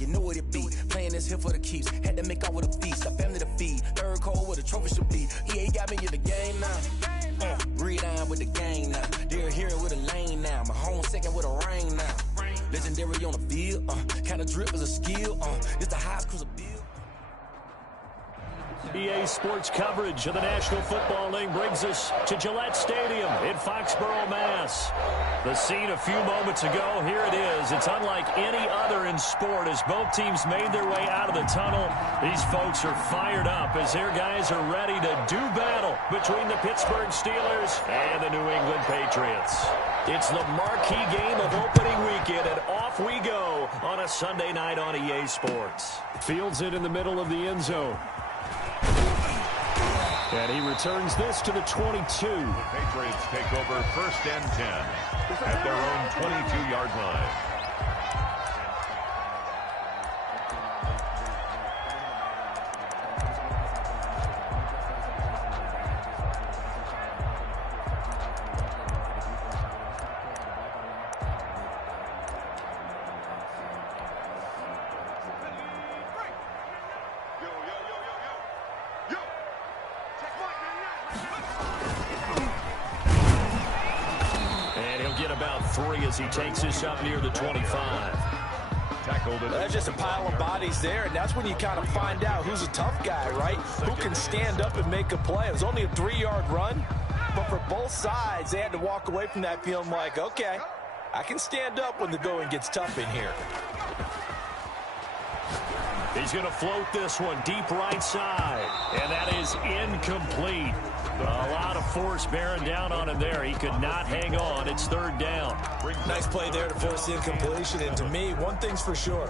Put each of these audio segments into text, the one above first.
you know what it be. Playing this here for the keeps, had to make out with a feast. A family to feed, third cold where the trophy should be. EA got me in the game now. Read on with the gang now. They're here with a lane now. My home second with a rain now. Legendary on the field, kind of drip is a skill. It's the highest cruiser bill. EA Sports coverage of the National Football League brings us to Gillette Stadium in Foxborough, Mass. The scene a few moments ago, here it is. It's unlike any other in sport as both teams made their way out of the tunnel. These folks are fired up as their guys are ready to do battle between the Pittsburgh Steelers and the New England Patriots. It's the marquee game of opening weekend, and off we go on a Sunday night on EA Sports. Fields it in the middle of the end zone. And he returns this to the 22. The Patriots take over 1st and 10 at their own 22-yard line. As he takes this up near the 25. Tackled it. There's just a pile of bodies there, and that's when you kind of find out who's a tough guy, right? Who can stand up and make a play. It was only a 3-yard run, but for both sides, they had to walk away from that feeling like, okay, I can stand up when the going gets tough in here. He's going to float this one deep right side, and that is incomplete. A lot of force bearing down on him there. He could not hang on. It's 3rd down. Nice play there to force the incompletion. And to me, one thing's for sure.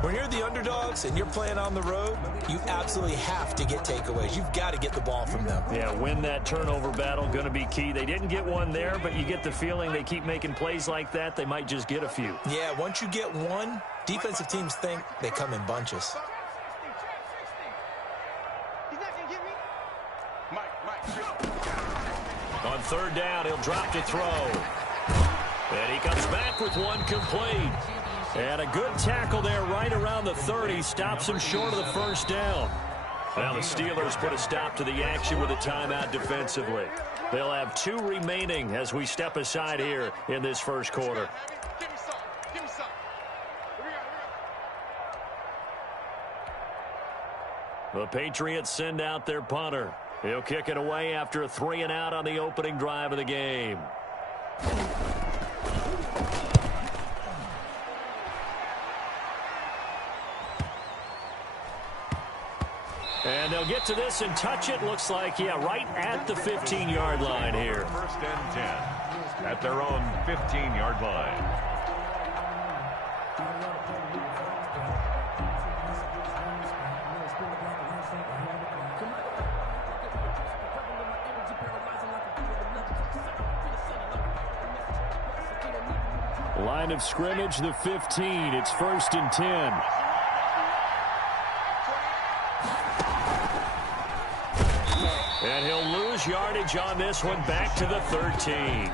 When you're the underdogs and you're playing on the road, you absolutely have to get takeaways. You've got to get the ball from them. Yeah, win that turnover battle, going to be key. They didn't get one there, but you get the feeling they keep making plays like that, they might just get a few. Yeah, once you get one, defensive teams think they come in bunches. On 3rd down, he'll drop to throw. And he comes back with one complete. And a good tackle there right around the 30. Stops him short of the 1st down. Now the Steelers put a stop to the action with a timeout defensively. They'll have 2 remaining as we step aside here in this 1st quarter. The Patriots send out their punter. He'll kick it away after a 3-and-out on the opening drive of the game. And they'll get to this and touch it. Looks like, yeah, right at the 15-yard line here. 1st and 10 at their own 15-yard line. Line of scrimmage, the 15. It's 1st and 10. And he'll lose yardage on this one back to the 13.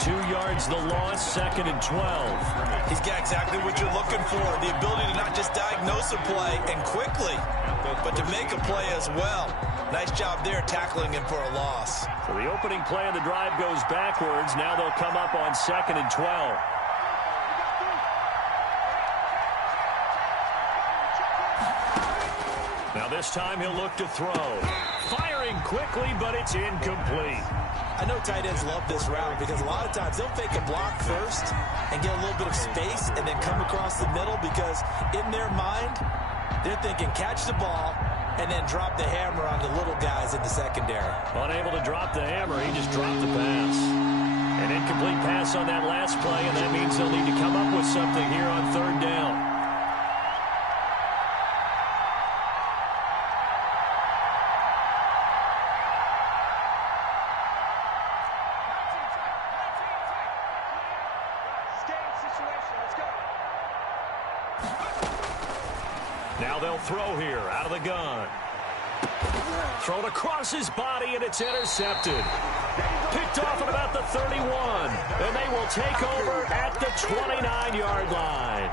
2 yards the loss, 2nd and 12. He's got exactly what you're looking for. The ability to not just diagnose a play and quickly, but to make a play as well. Nice job there tackling him for a loss. So the opening play of the drive goes backwards. Now they'll come up on 2nd and 12. Now this time he'll look to throw. Firing quickly, but it's incomplete. I know tight ends love this route because a lot of times they'll fake a block first and get a little bit of space and then come across the middle because in their mind, they're thinking catch the ball and then drop the hammer on the little guys in the secondary. Unable to drop the hammer, he just dropped the pass. An incomplete pass on that last play, and that means they'll need to come up with something here on 3rd down. Now they'll throw here out of the gun. Thrown across his body, and it's intercepted. Picked off at about the 31, and they will take over at the 29-yard line.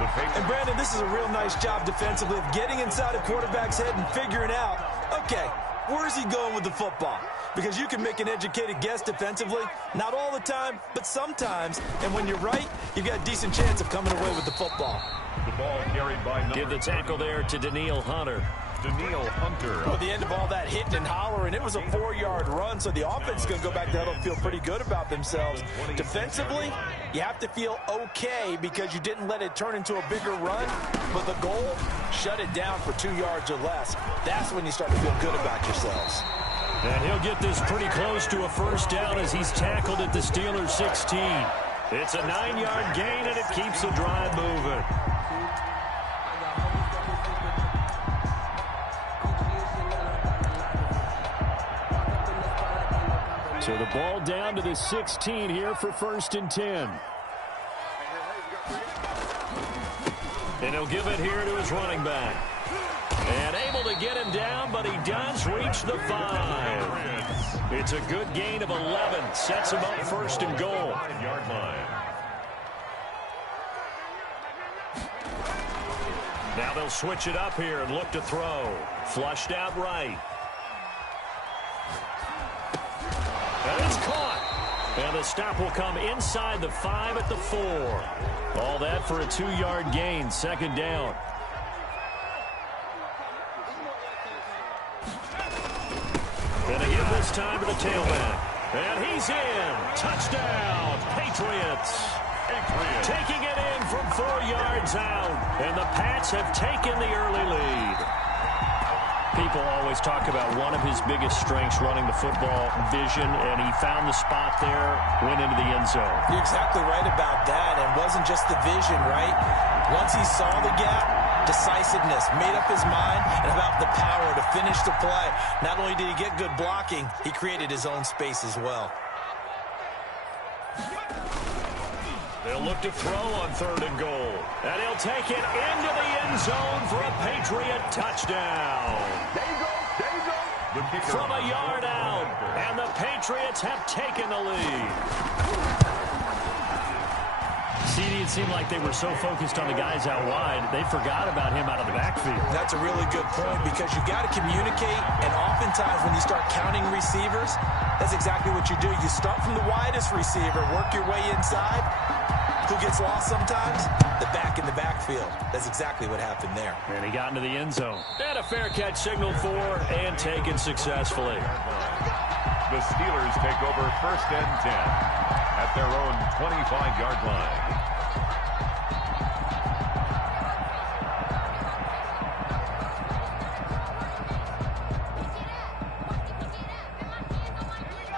And Brandon, this is a real nice job defensively of getting inside a quarterback's head and figuring out, okay, where's he going with the football? Because you can make an educated guess defensively, not all the time, but sometimes. And when you're right, you've got a decent chance of coming away with the football. The ball carried by Give the tackle there to Daniil Hunter. Daniil Hunter. Well, at the end of all that hitting and hollering, it was a 4-yard run, so the offense is going to go back to huddle and feel pretty good about themselves. Defensively, you have to feel okay because you didn't let it turn into a bigger run, but the goal, shut it down for 2 yards or less. That's when you start to feel good about yourselves. And he'll get this pretty close to a first down as he's tackled at the Steelers' 16. It's a 9-yard gain, and it keeps the drive moving. So the ball down to the 16 here for 1st and 10. And he'll give it here to his running back. And able to get him down, but he does reach the 5. It's a good gain of 11. Sets him up 1st and goal. 5-yard line. Now they'll switch it up here and look to throw. Flushed out right. And it's caught. And the stop will come inside the 5 at the 4. All that for a 2-yard gain, 2nd down. And a hit this time to the tailback. And he's in. Touchdown, Patriots. Taking it in from 4 yards out. And the Pats have taken the early lead. People always talk about one of his biggest strengths running the football, vision, and he found the spot there, went into the end zone. You're exactly right about that, and it wasn't just the vision, right? Once he saw the gap, decisiveness, made up his mind, and about the power to finish the play. Not only did he get good blocking, he created his own space as well. They'll look to throw on 3rd and goal. And he'll take it into the end zone for a Patriot touchdown. There you go. There you go. The kicker From a yard out. And the Patriots have taken the lead. CD, it seemed like they were so focused on the guys out wide, they forgot about him out of the backfield. That's a really good point because you got to communicate, and oftentimes when you start counting receivers, that's exactly what you do. You start from the widest receiver, work your way inside. Who gets lost sometimes? The back in the backfield. That's exactly what happened there. And he got into the end zone. And a fair catch signaled for and taken successfully. The Steelers take over 1st and 10 at their own 25-yard line.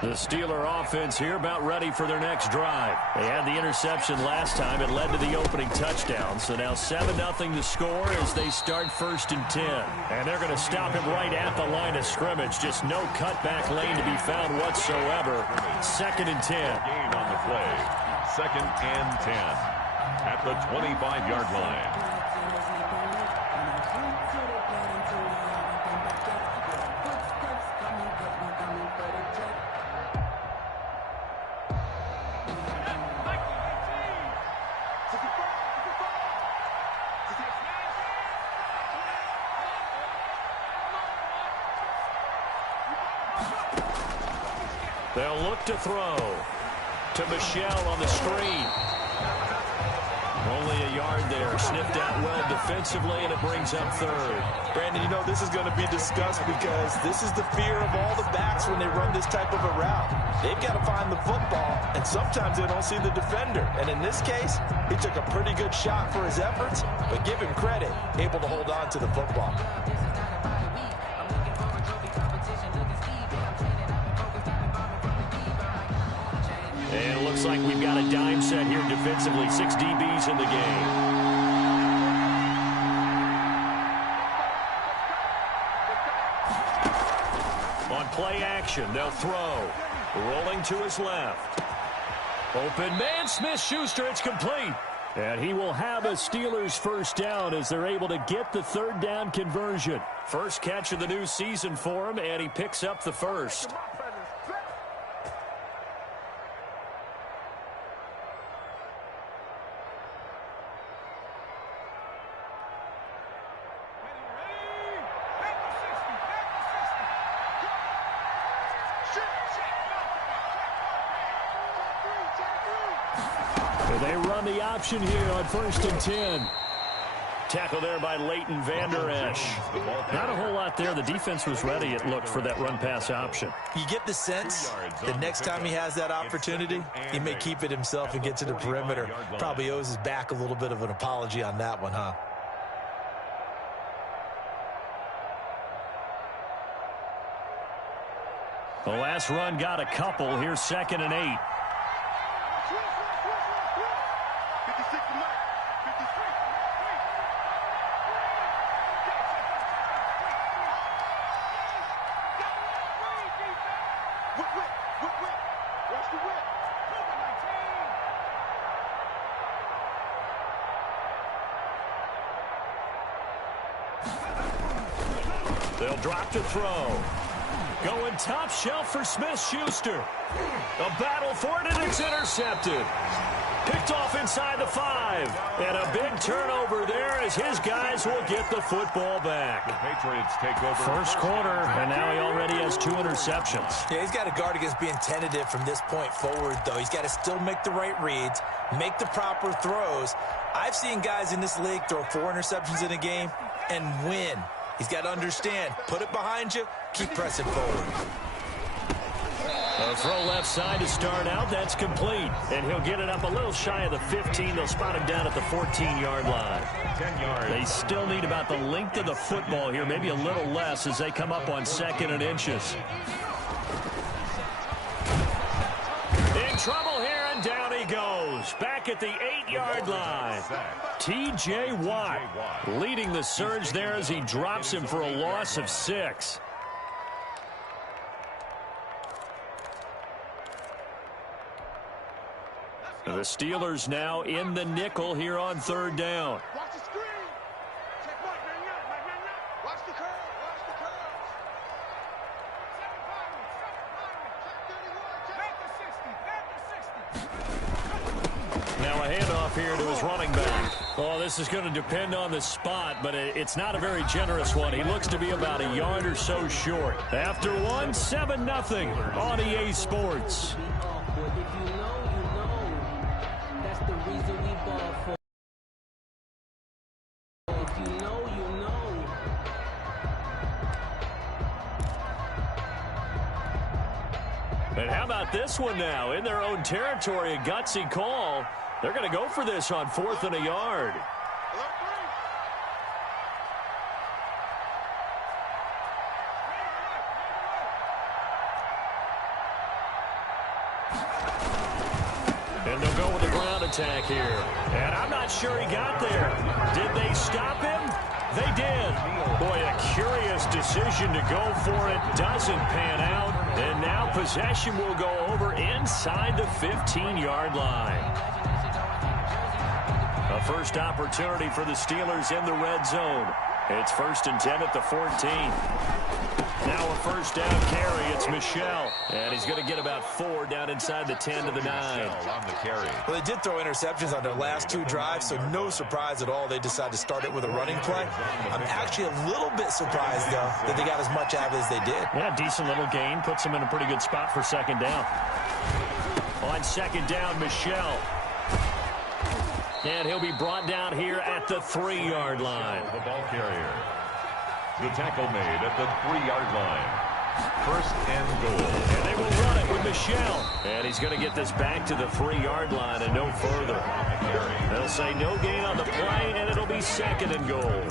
The Steeler offense here about ready for their next drive. They had the interception last time. It led to the opening touchdown. So now 7-0 to score as they start 1st and 10. And they're going to stop him right at the line of scrimmage. Just no cutback lane to be found whatsoever. 2nd and 10. Gain on the play. 2nd and 10 at the 25-yard line. They'll look to throw to Michelle on the screen. Only a yard there. Sniffed out well defensively, and it brings up 3rd. Brandon, you know, this is going to be discussed because this is the fear of all the backs when they run this type of a route. They've got to find the football, and sometimes they don't see the defender. And in this case, he took a pretty good shot for his efforts, but give him credit, able to hold on to the football. And it looks like we've got a dime set here defensively. 6 DBs in the game. On play action, they'll throw. Rolling to his left. Open man, Smith-Schuster, it's complete. And he will have a Steelers first down as they're able to get the 3rd down conversion. First catch of the new season for him, and he picks up the first. the option here on 1st and 10. Tackle there by Leighton Vander Esch. Not a whole lot there. The defense was ready, it looked, for that run-pass option. You get the sense that next time he has that opportunity, he may keep it himself and get to the perimeter. Probably owes his back a little bit of an apology on that one, huh? The last run got a couple. Here's 2nd and 8. They'll drop to throw. Going top shelf for Smith-Schuster. A battle for it, and it's intercepted. Picked off inside the 5. And a big turnover there as his guys will get the football back. The Patriots take over. First quarter, and now he already has 2 interceptions. Yeah, he's got to guard against being tentative from this point forward, though. He's got to still make the right reads, make the proper throws. I've seen guys in this league throw 4 interceptions in a game and win. He's got to understand, put it behind you, keep pressing forward. A throw left side to start out. That's complete. And he'll get it up a little shy of the 15. They'll spot him down at the 14-yard line. 10 yards. They still need about the length of the football here, maybe a little less as they come up on 2nd and inches. In trouble here, and down he goes. Back at the 8-yard line. T.J. Watt leading the surge there as he drops him for a loss of 6. The Steelers now in the nickel here on 3rd down. Watch the screen. Check one. Watch the curl. Watch the curl. Check 31. Check 60. Now a handoff here to his running back. Oh, this is going to depend on the spot, but it's not a very generous one. He looks to be about a yard or so short. After one, 7-0 on EA Sports. And how about this one now? In their own territory, a gutsy call. They're going to go for this on 4th and a yard. And they'll go with the ground attack here. And I'm not sure he got there. Did they stop him? They did. Boy, a curious decision to go for it. Doesn't pan out. And now possession will go over inside the 15-yard line. A first opportunity for the Steelers in the red zone. It's 1st and 10 at the 14. Now a first down carry. It's Michel. And he's going to get about 4 down inside the 10 to the 9. On the carry. Well, they did throw interceptions on their last 2 drives, so no surprise at all they decided to start it with a running play. I'm actually a little bit surprised, though, that they got as much out of it as they did. Yeah, decent little gain. Puts them in a pretty good spot for 2nd down. On 2nd down, Michel. And he'll be brought down here at the 3-yard line. The ball carrier. The tackle made at the 3-yard line. 1st and goal. And they will run it with Michel. And he's going to get this back to the 3-yard line and no further. They'll say no gain on the play, and it'll be 2nd and goal.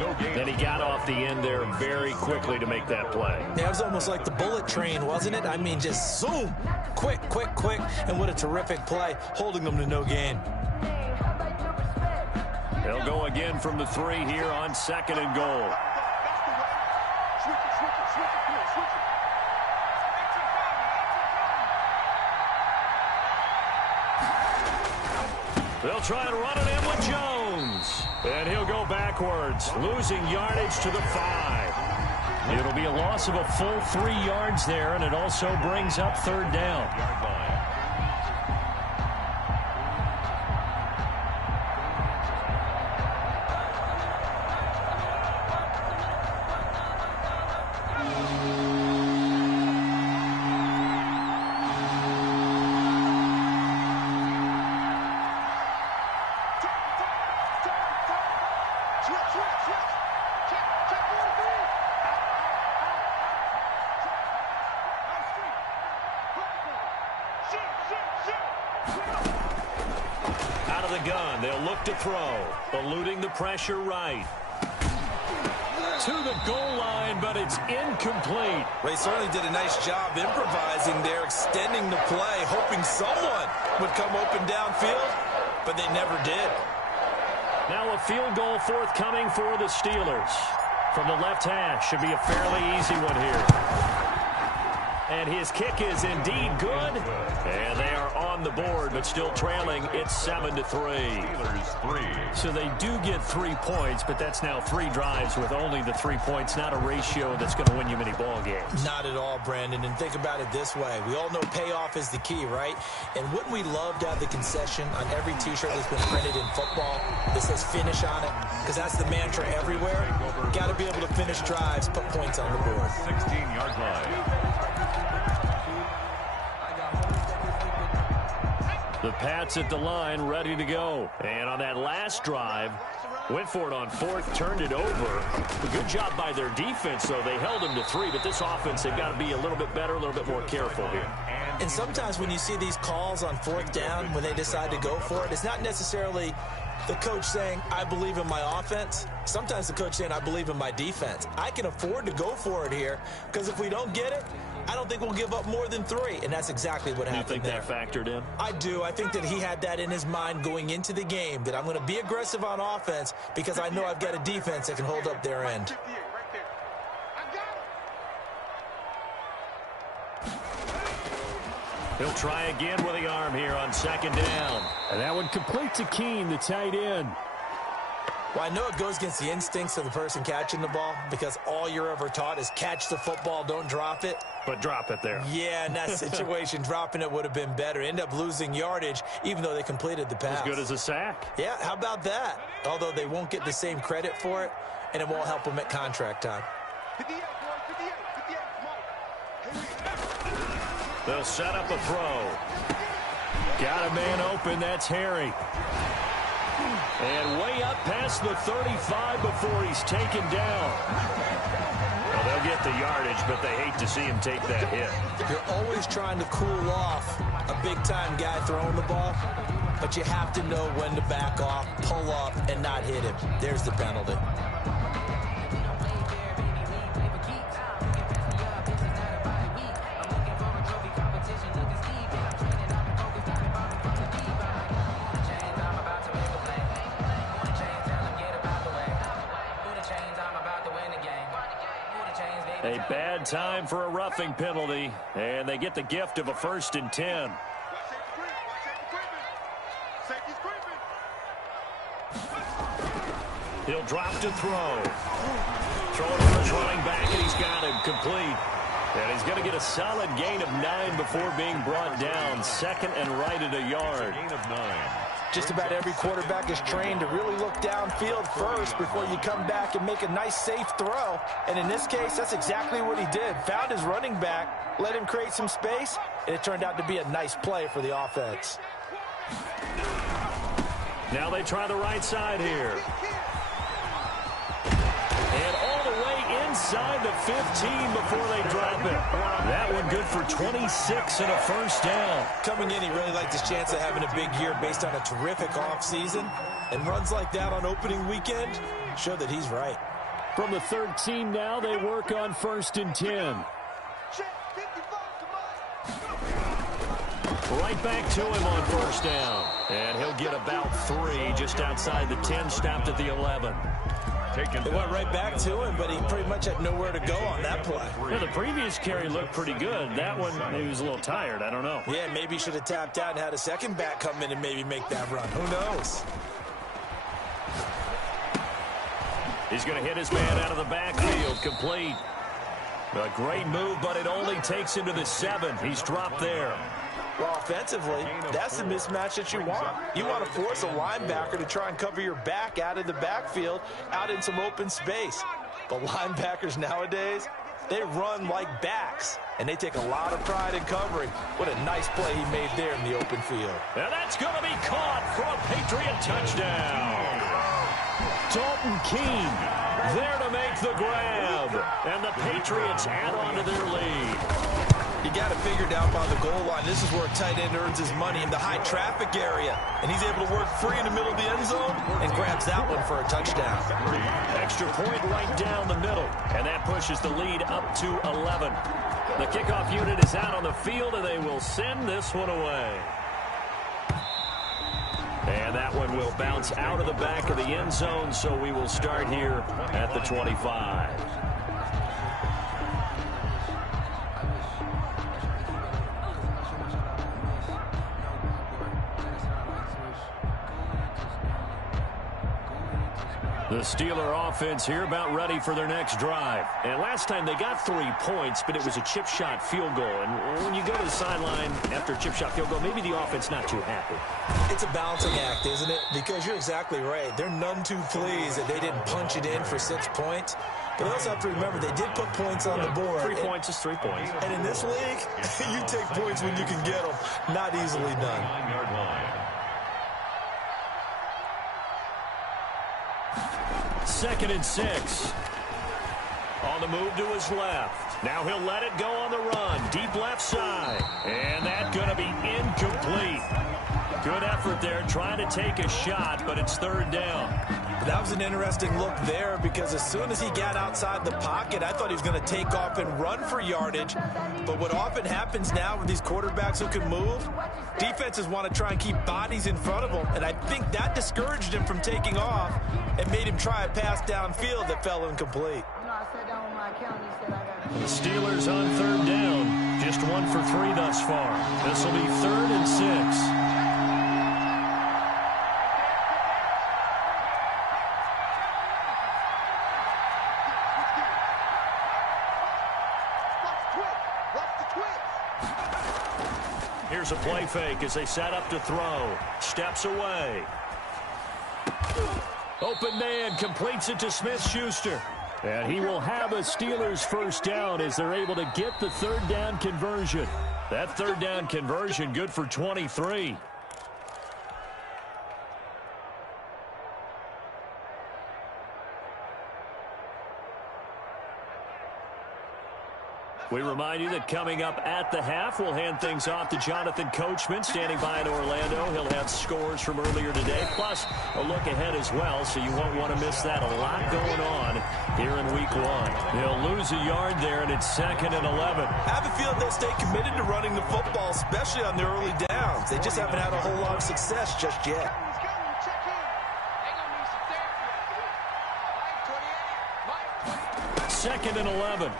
No gain. And he got off the end there very quickly to make that play. Yeah, it was almost like the bullet train, wasn't it? I mean, just zoom. Quick, quick, quick. And what a terrific play, holding them to no gain. They'll go again from the 3 here on 2nd and goal. They'll try and run it in with Jones. And he'll go backwards, losing yardage to the 5. It'll be a loss of a full 3 yards there, and it also brings up 3rd down. Out of the gun, they'll look to throw. Eluding the pressure right. To the goal line, but it's incomplete. They certainly did a nice job improvising there, extending the play, hoping someone would come open downfield, but they never did. Now a field goal forthcoming for the Steelers. From the left hash, should be a fairly easy one here. And his kick is indeed good. And they are on the board, but still trailing. It's 7-3. So they do get 3 points, but that's now 3 drives with only the 3 points. Not a ratio that's going to win you many ball games. Not at all, Brandon. And think about it this way. We all know payoff is the key, right? And wouldn't we love to have the concession on every T-shirt that's been printed in football that says finish on it? Because that's the mantra everywhere. Got to be able to finish drives, put points on the board. 16-yard line. The Pats at the line, ready to go. And on that last drive, went for it on fourth, turned it over. A good job by their defense, though. They held them to 3, but this offense, they've got to be a little bit better, a little bit more careful here. And sometimes when you see these calls on fourth down, when they decide to go for it, it's not necessarily the coach saying, I believe in my offense. Sometimes the coach saying, I believe in my defense. I can afford to go for it here, because if we don't get it, I don't think we'll give up more than 3, and that's exactly what happened there. You think that factored in? I do. I think that he had that in his mind going into the game, that I'm going to be aggressive on offense because I know I've got a defense that can hold up their end. He'll try again with the arm here on second down. And that one complete to Keene, the tight end. Well, I know it goes against the instincts of the person catching the ball because all you're ever taught is catch the football, don't drop it. But drop it there. Yeah, in that situation, dropping it would have been better. End up losing yardage, even though they completed the pass. As good as a sack. Yeah, how about that? Although they won't get the same credit for it, and it won't help them at contract time. They'll set up a throw. Got a man open. That's Harry. And way up past the 35 before he's taken down. Well, they'll get the yardage, but they hate to see him take that hit. You're always trying to cool off a big-time guy throwing the ball, but you have to know when to back off, pull up, and not hit him. There's the penalty. A bad time for a roughing penalty, and they get the gift of a 1st and 10. He'll drop to throw. Throwing for his running back, and he's got him complete. And he's going to get a solid gain of 9 before being brought down. 2nd and right at a yard. Gain of 9. Just about every quarterback is trained to really look downfield first before you come back and make a nice, safe throw. And in this case, that's exactly what he did. Found his running back, let him create some space, and it turned out to be a nice play for the offense. Now they try the right side here. And all the way inside the 15 before they drop it. That one good for 26 and a 1st down. Coming in, he really liked his chance of having a big year based on a terrific offseason. And runs like that on opening weekend show that he's right. From the 13 now, they work on 1st and 10. Right back to him on 1st down. And he'll get about 3 just outside the 10, stopped at the 11. They went right back to him, but he pretty much had nowhere to go on that play. Yeah, the previous carry looked pretty good. That one, he was a little tired. I don't know. Yeah, maybe he should have tapped out and had a second back come in and maybe make that run. Who knows? He's going to hit his man out of the backfield, complete. A great move, but it only takes him to the 7. He's dropped there. Well, offensively, that's the mismatch that you want. You want to force a linebacker to try and cover your back out of the backfield, out in some open space. But linebackers nowadays, they run like backs, and they take a lot of pride in covering. What a nice play he made there in the open field. And that's going to be caught for a Patriot touchdown. Dalton Keene there to make the grab. And the Patriots add on to their lead. You got it figured out by the goal line. This is where a tight end earns his money, in the high traffic area. And he's able to work free in the middle of the end zone and grabs that one for a touchdown. Extra point right down the middle. And that pushes the lead up to 11. The kickoff unit is out on the field, and they will send this one away. And that one will bounce out of the back of the end zone, so we will start here at the 25. The Steeler offense here about ready for their next drive. And last time they got 3 points, but it was a chip shot field goal. And when you go to the sideline after a chip shot field goal, maybe the offense not too happy. It's a balancing act, isn't it? Because you're exactly right. They're none too pleased that they didn't punch it in for 6 points. But they also have to remember they did put points on the board. 3 points is 3 points. And in this league, you take points when you can get them. Not easily done. 9-yard line. 2nd and 6. On the move to his left. Now he'll let it go on the run. Deep left side. And that's going to be incomplete. Good effort there trying to take a shot, but it's 3rd down. That was an interesting look there because as soon as he got outside the pocket, I thought he was going to take off and run for yardage. But what often happens now with these quarterbacks who can move, defenses want to try and keep bodies in front of them. And I think that discouraged him from taking off and made him try a pass downfield that fell incomplete. The Steelers on 3rd down. Just 1 for 3 thus far. This will be 3rd and 6. Here's a play fake as they set up to throw. Steps away. Open man completes it to Smith-Schuster. And he will have a Steelers first down as they're able to get the 3rd down conversion. That 3rd down conversion good for 23. We remind you that coming up at the half, we'll hand things off to Jonathan Coachman, standing by in Orlando. He'll have scores from earlier today, plus a look ahead as well, so you won't want to miss that. A lot going on here in Week 1. They'll lose a yard there, and it's 2nd and 11. I have a feeling they'll stay committed to running the football, especially on the early downs. They just haven't had a whole lot of success just yet. 2nd and 11.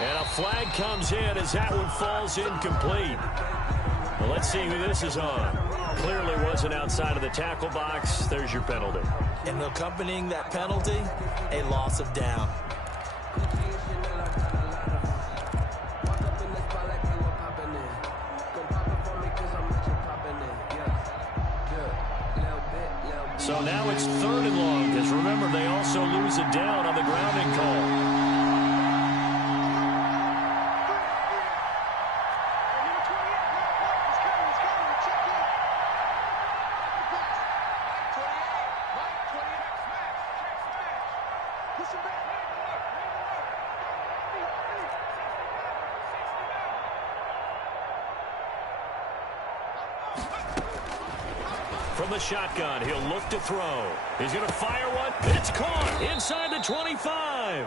And a flag comes in as that one falls incomplete. Well, let's see who this is on. Clearly wasn't outside of the tackle box. There's your penalty. And accompanying that penalty, a loss of down. So now it's 3rd and long, because remember, they also lose a down on the grounding call. From the shotgun, he'll look to throw. He's going to fire one. It's caught inside the 25.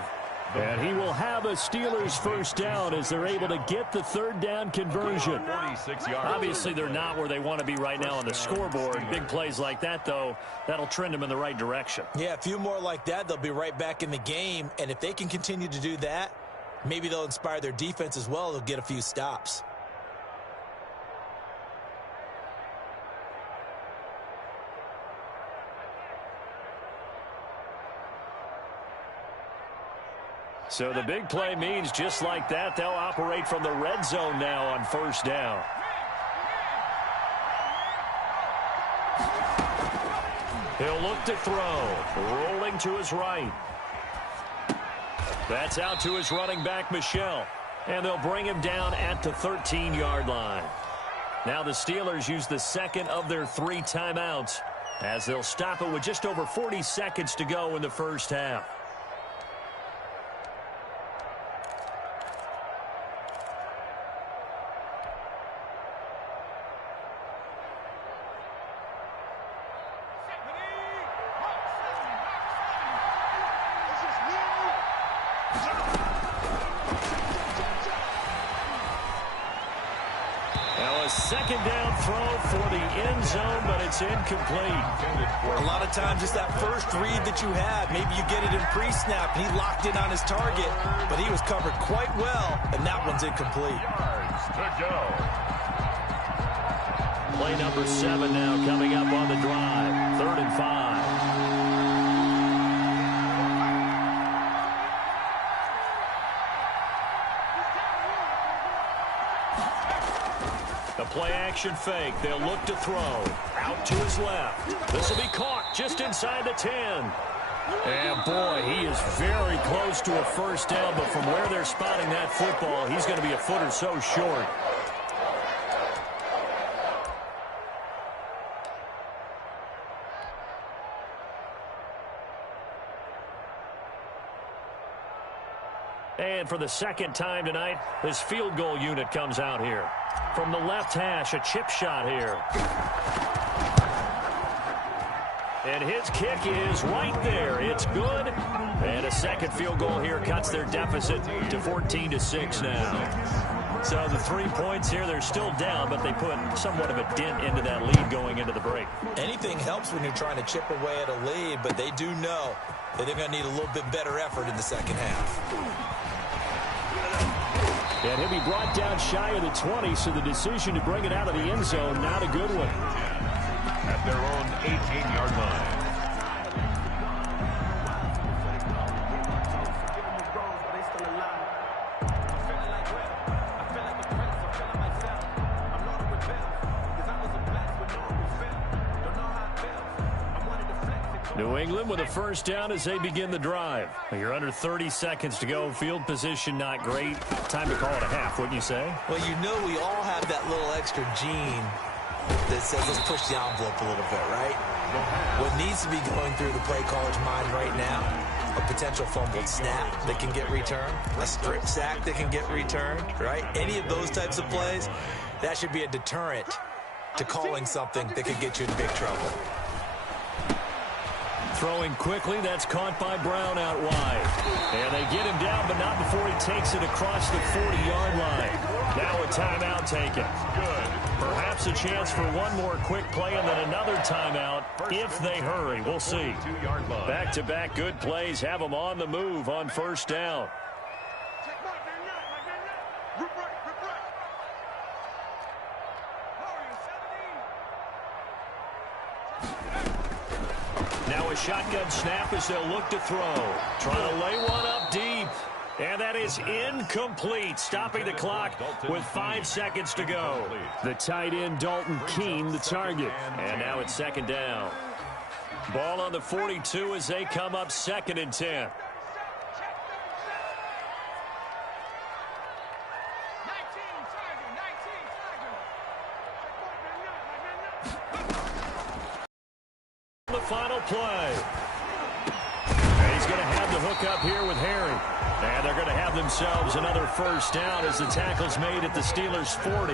And he will have a Steelers first down as they're able to get the 3rd down conversion. 46 yards. Obviously, they're not where they want to be right now on the scoreboard. Big plays like that, though, that'll trend them in the right direction. Yeah, a few more like that, they'll be right back in the game. And if they can continue to do that, maybe they'll inspire their defense as well. They'll get a few stops. So the big play means just like that, they'll operate from the red zone now on 1st down. He'll look to throw. Rolling to his right. That's out to his running back, Michel. And they'll bring him down at the 13-yard line. Now the Steelers use the 2nd of their 3 timeouts as they'll stop it with just over 40 seconds to go in the first half. Second down throw for the end zone, but it's incomplete. A lot of times it's that first read that you have. Maybe you get it in pre-snap, and he locked in on his target, but he was covered quite well, and that one's incomplete. Yards to go. Play number 7 now coming up on the drive. 3rd and 5. Play action fake. They'll look to throw. Out to his left. This will be caught just inside the 10. And boy, he is very close to a first down, but from where they're spotting that football, he's going to be a foot or so short. And for the second time tonight, this field goal unit comes out here. From the left hash, a chip shot here. And his kick is right there. It's good. And a second field goal here cuts their deficit to 14-6 now. So the 3 points here, they're still down, but they put somewhat of a dent into that lead going into the break. Anything helps when you're trying to chip away at a lead, but they do know that they're going to need a little bit better effort in the second half. And he'll be brought down shy of the 20, so the decision to bring it out of the end zone, not a good one. At their own 18-yard line. New England with a first down as they begin the drive. You're under 30 seconds to go. Field position not great. Time to call it a half, wouldn't you say? Well, you know we all have that little extra gene that says let's push the envelope a little bit, right? What needs to be going through the play caller's mind right now, a potential fumbled snap that can get returned, a strip sack that can get returned, right? Any of those types of plays, that should be a deterrent to calling something that could get you in big trouble. Throwing quickly, that's caught by Brown out wide. And they get him down, but not before he takes it across the 40-yard line. Now a timeout taken. Good. Perhaps a chance for one more quick play and then another timeout if they hurry. We'll see. Back-to-back good plays have them on the move on first down. Now a shotgun snap as they'll look to throw. Trying to lay one up deep. And that is incomplete, stopping the clock with 5 seconds to go. The tight end, Dalton Keene, the target. And now it's second down. Ball on the 42 as they come up 2nd and 10. The final play. And he's going to have the hook up here with Harry. And they're going to have themselves another first down as the tackle's made at the Steelers' 40.